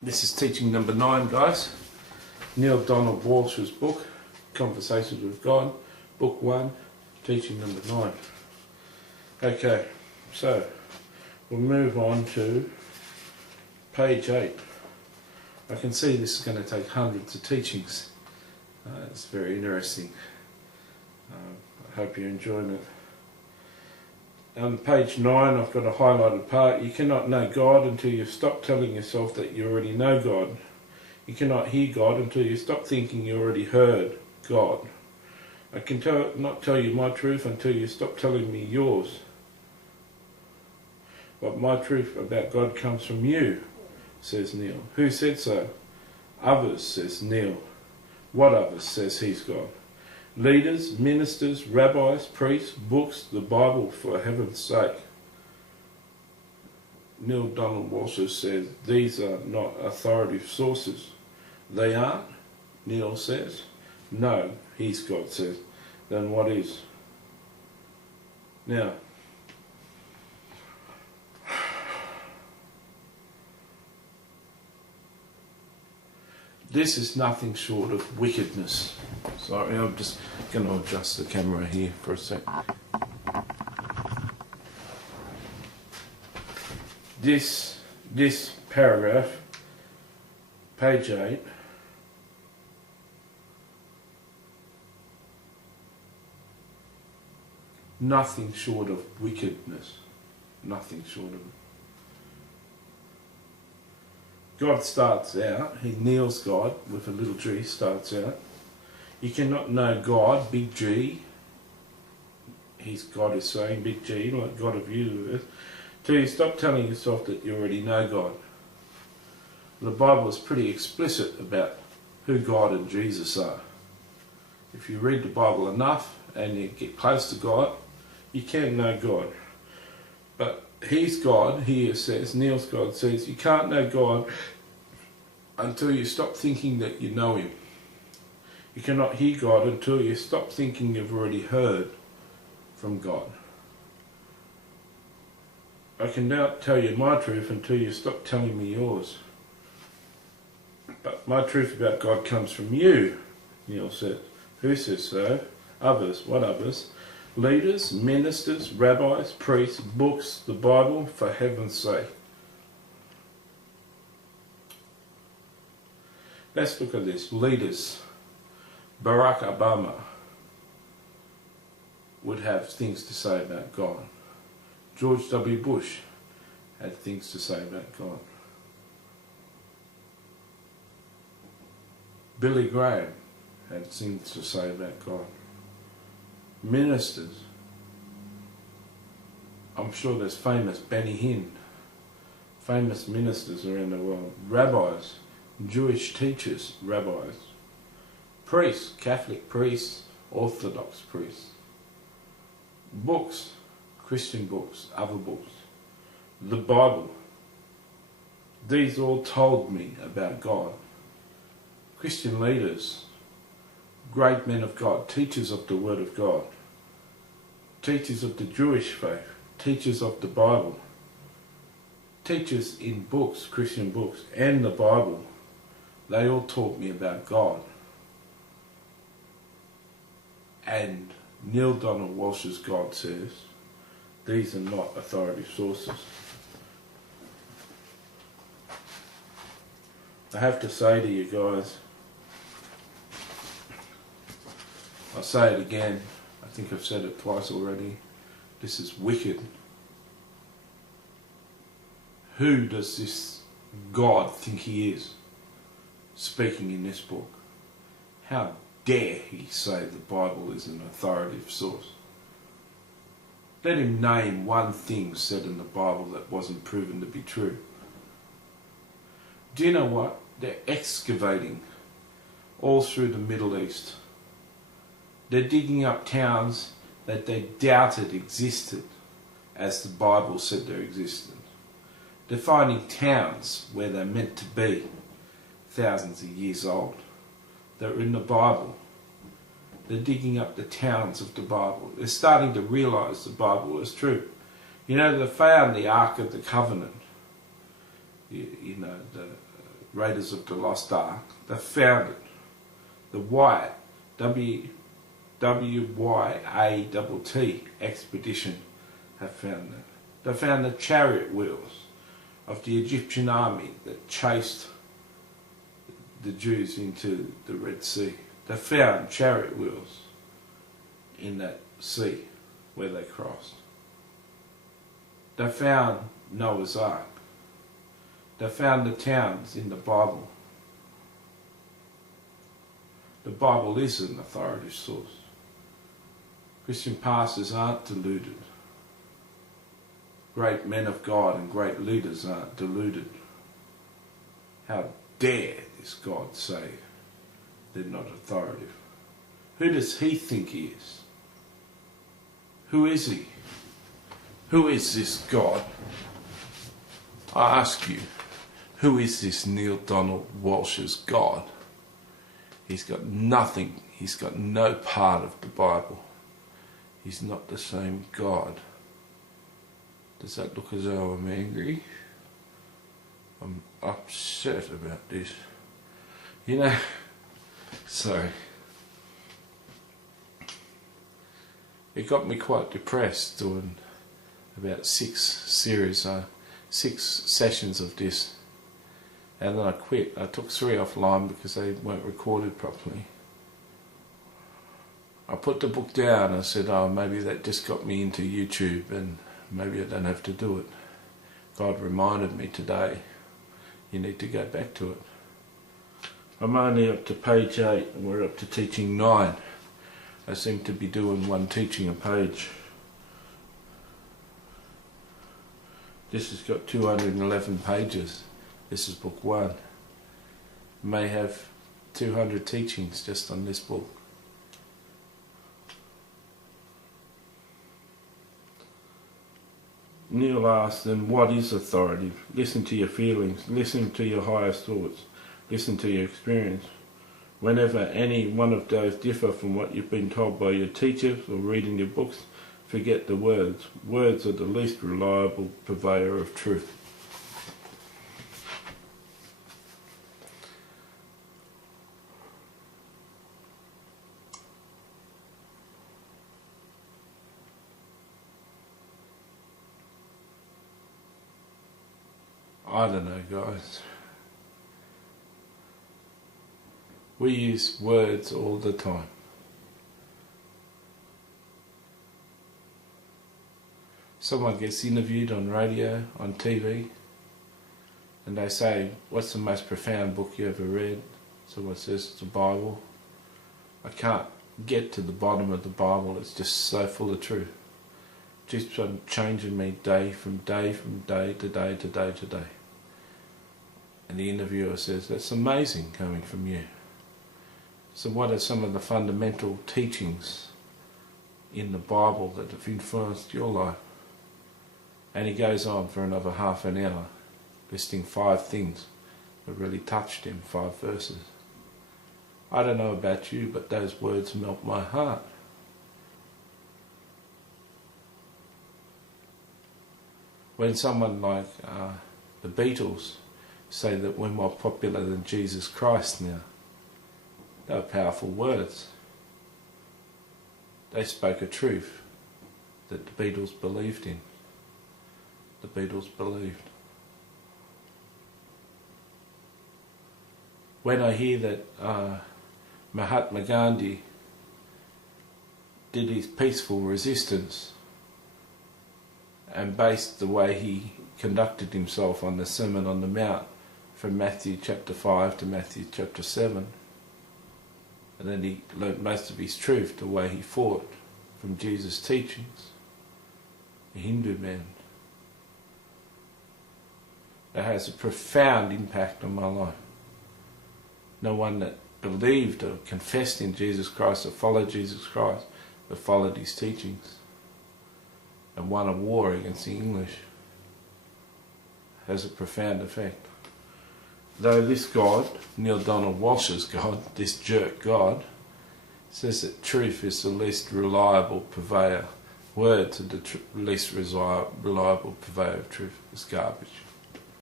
This is teaching number 9, guys. Neale Donald Walsch's book, Conversations with God, book 1, teaching number 9. Okay, so we'll move on to page 8. I can see this is going to take hundreds of teachings. It's very interesting. I hope you're enjoying it. On page 9, I've got a highlighted part. You cannot know God until you stop telling yourself that you already know God. You cannot hear God until you stop thinking you already heard God. I can not tell you my truth until you stop telling me yours. But my truth about God comes from you, says Neale. Who said so? Others, says Neale. What others, says he's God? Leaders, ministers, rabbis, priests, books, the Bible, for heaven's sake. Neale Donald Walsch says these are not authoritative sources. They aren't, Neale says. No, he's God says. Then what is? Now, this is nothing short of wickedness. Sorry, I'm just going to adjust the camera here for a sec. This paragraph, page 8, nothing short of wickedness. Nothing short of it. God starts out, Neale's God, with a little g, starts out. You cannot know God, big G, God is saying, big G, like God of universe, till you stop telling yourself that you already know God. The Bible is pretty explicit about who God and Jesus are. If you read the Bible enough and you get close to God, you can know God. But he's God, here says, Neale's God says, you can't know God until you stop thinking that you know him. You cannot hear God until you stop thinking you've already heard from God. I can now tell you my truth until you stop telling me yours. But my truth about God comes from you, Neale said. Who says so? Others. What others? Leaders, ministers, rabbis, priests, books, the Bible, for heaven's sake. Let's look at this. Leaders. Barack Obama would have things to say about God. George W. Bush had things to say about God. Billy Graham had things to say about God. Ministers, I'm sure there's famous Benny Hinn, famous ministers around the world. Rabbis, Jewish teachers, rabbis. Priests, Catholic priests, Orthodox priests. Books, Christian books, other books. The Bible. These all told me about God. Christian leaders, great men of God, teachers of the Word of God, teachers of the Jewish faith, teachers of the Bible, teachers in books, Christian books, and the Bible, they all taught me about God. And Neale Donald Walsch's God says, these are not authoritative sources. I have to say to you guys, I'll say it again, I think I've said it twice already, this is wicked. Who does this God think he is, speaking in this book? How dare he say the Bible is an authoritative source? Let him name one thing said in the Bible that wasn't proven to be true. Do you know what? They're excavating all through the Middle East. They're digging up towns that they doubted existed as the Bible said they existed. They're finding towns where they're meant to be, thousands of years old. They're in the Bible. They're digging up the towns of the Bible. They're starting to realise the Bible is true. You know, they found the Ark of the Covenant. You know, the Raiders of the Lost Ark. They found it. The Wyatt, W-Y-A-T-T expedition have found it. They found the chariot wheels of the Egyptian army that chased the Jews into the Red Sea. They found chariot wheels in that sea where they crossed. They found Noah's Ark. They found the towns in the Bible. The Bible is an authoritative source. Christian pastors aren't deluded. Great men of God and great leaders aren't deluded. How dare this God say they're not authoritative? Who does he think he is? Who is he? Who is this God? I ask you, who is this Neale Donald Walsch's God? He's got nothing, he's got no part of the Bible. He's not the same God. Does that look as though I'm angry? I'm upset about this. You know, sorry. It got me quite depressed doing about 6 sessions of this. And then I quit. I took 3 offline because they weren't recorded properly. I put the book down and said, oh, maybe that just got me into YouTube and maybe I don't have to do it. God reminded me today, you need to go back to it. I'm only up to page 8 and we're up to teaching 9. I seem to be doing 1 teaching a page. This has got 211 pages. This is book 1. May have 200 teachings just on this book. Neale asked them, what is authority? Listen to your feelings, listen to your highest thoughts, listen to your experience. Whenever any one of those differ from what you've been told by your teachers or reading your books, forget the words. Words are the least reliable purveyor of truth. I don't know, guys. We use words all the time. Someone gets interviewed on radio, on TV, and they say, what's the most profound book you ever read? Someone says it's the Bible. I can't get to the bottom of the Bible, it's just so full of truth. It keeps on changing me day from day to day to day to day. And the interviewer says, that's amazing coming from you. So what are some of the fundamental teachings in the Bible that have influenced your life? And he goes on for another half an hour, listing 5 things that really touched him, 5 verses. I don't know about you, but those words melt my heart. When someone like the Beatles say that we're more popular than Jesus Christ now, they were powerful words. They spoke a truth that the Beatles believed in. The Beatles believed. When I hear that Mahatma Gandhi did his peaceful resistance and based the way he conducted himself on the Sermon on the Mount from Matthew chapter 5 to Matthew chapter 7, and then he learnt most of his truth the way he fought from Jesus' teachings, a Hindu man. That has a profound impact on my life. No one that believed or confessed in Jesus Christ or followed Jesus Christ, but followed his teachings and won a war against the English, has a profound effect. Though this God, Neale Donald Walsch's God, this jerk God, says that truth is the least reliable purveyor. Words are the least reliable purveyor of truth. It's garbage.